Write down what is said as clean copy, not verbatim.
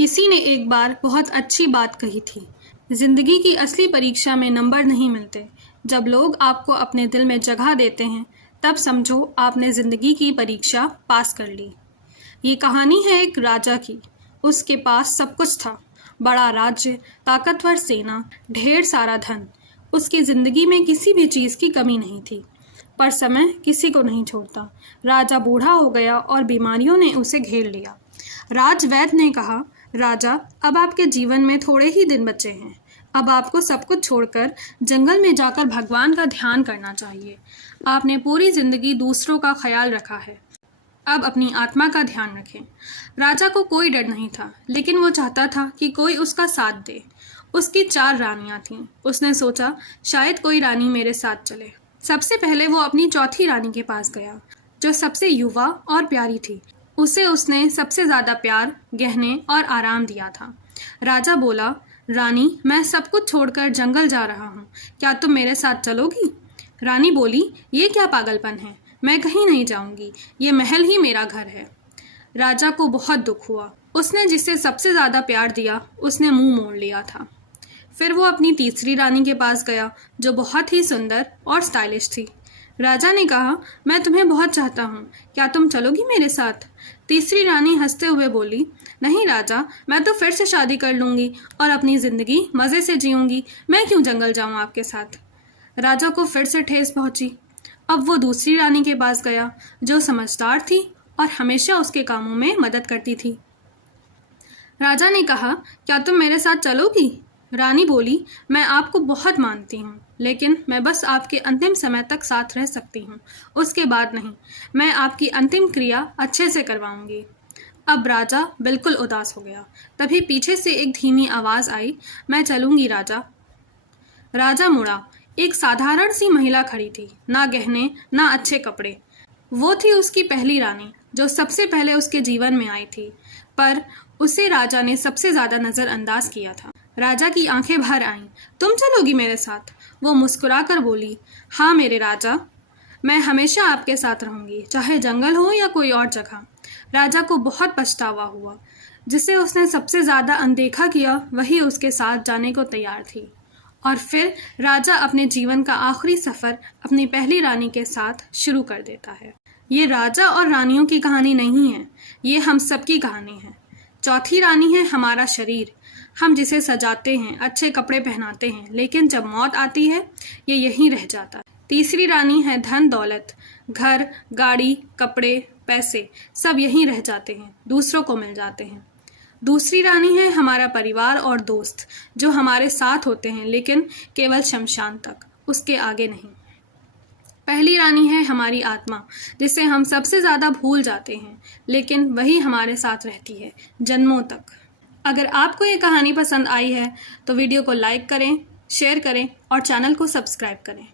किसी ने एक बार बहुत अच्छी बात कही थी, जिंदगी की असली परीक्षा में नंबर नहीं मिलते। जब लोग आपको अपने दिल में जगह देते हैं तब समझो आपने जिंदगी की परीक्षा पास कर ली। ये कहानी है एक राजा की। उसके पास सब कुछ था, बड़ा राज्य, ताकतवर सेना, ढेर सारा धन। उसकी जिंदगी में किसी भी चीज़ की कमी नहीं थी। पर समय किसी को नहीं छोड़ता। राजा बूढ़ा हो गया और बीमारियों ने उसे घेर लिया। राजवैद्य ने कहा, राजा, अब आपके जीवन में थोड़े ही दिन बचे हैं। अब आपको सब कुछ छोड़कर जंगल में जाकर भगवान का ध्यान करना चाहिए। आपने पूरी जिंदगी दूसरों का ख्याल रखा है, अब अपनी आत्मा का ध्यान रखें। राजा को कोई डर नहीं था, लेकिन वो चाहता था कि कोई उसका साथ दे। उसकी 4 रानियां थीं। उसने सोचा, शायद कोई रानी मेरे साथ चले। सबसे पहले वो अपनी चौथी रानी के पास गया, जो सबसे युवा और प्यारी थी। उसे उसने सबसे ज़्यादा प्यार, गहने और आराम दिया था। राजा बोला, रानी, मैं सब कुछ छोड़कर जंगल जा रहा हूँ, क्या तुम मेरे साथ चलोगी? रानी बोली, ये क्या पागलपन है, मैं कहीं नहीं जाऊंगी, ये महल ही मेरा घर है। राजा को बहुत दुख हुआ। उसने जिसे सबसे ज़्यादा प्यार दिया, उसने मुंह मोड़ लिया था। फिर वो अपनी तीसरी रानी के पास गया, जो बहुत ही सुंदर और स्टाइलिश थी। राजा ने कहा, मैं तुम्हें बहुत चाहता हूँ, क्या तुम चलोगी मेरे साथ? तीसरी रानी हंसते हुए बोली, नहीं राजा, मैं तो फिर से शादी कर लूँगी और अपनी ज़िंदगी मज़े से जीऊँगी, मैं क्यों जंगल जाऊँ आपके साथ? राजा को फिर से ठेस पहुँची। अब वो दूसरी रानी के पास गया, जो समझदार थी और हमेशा उसके कामों में मदद करती थी। राजा ने कहा, क्या तुम मेरे साथ चलोगी? रानी बोली, मैं आपको बहुत मानती हूँ, लेकिन मैं बस आपके अंतिम समय तक साथ रह सकती हूँ, उसके बाद नहीं। मैं आपकी अंतिम क्रिया अच्छे से करवाऊंगी। अब राजा बिल्कुल उदास हो गया। तभी पीछे से एक धीमी आवाज़ आई, मैं चलूँगी राजा। राजा मुड़ा। एक साधारण सी महिला खड़ी थी, ना गहने ना अच्छे कपड़े। वो थी उसकी पहली रानी, जो सबसे पहले उसके जीवन में आई थी, पर उसे राजा ने सबसे ज़्यादा नज़रअंदाज किया था। राजा की आंखें भर आईं। तुम चलोगी मेरे साथ? वो मुस्कुराकर बोली, हाँ मेरे राजा, मैं हमेशा आपके साथ रहूंगी, चाहे जंगल हो या कोई और जगह। राजा को बहुत पछतावा हुआ। जिसे उसने सबसे ज़्यादा अनदेखा किया, वही उसके साथ जाने को तैयार थी। और फिर राजा अपने जीवन का आखिरी सफ़र अपनी पहली रानी के साथ शुरू कर देता है। ये राजा और रानियों की कहानी नहीं है, ये हम सबकी कहानी है। चौथी रानी है हमारा शरीर, हम जिसे सजाते हैं, अच्छे कपड़े पहनाते हैं, लेकिन जब मौत आती है ये यहीं रह जाता है। तीसरी रानी है धन दौलत, घर, गाड़ी, कपड़े, पैसे, सब यहीं रह जाते हैं, दूसरों को मिल जाते हैं। दूसरी रानी है हमारा परिवार और दोस्त, जो हमारे साथ होते हैं, लेकिन केवल शमशान तक, उसके आगे नहीं। पहली रानी है हमारी आत्मा, जिसे हम सबसे ज़्यादा भूल जाते हैं, लेकिन वही हमारे साथ रहती है जन्मों तक। अगर आपको ये कहानी पसंद आई है तो वीडियो को लाइक करें, शेयर करें और चैनल को सब्सक्राइब करें।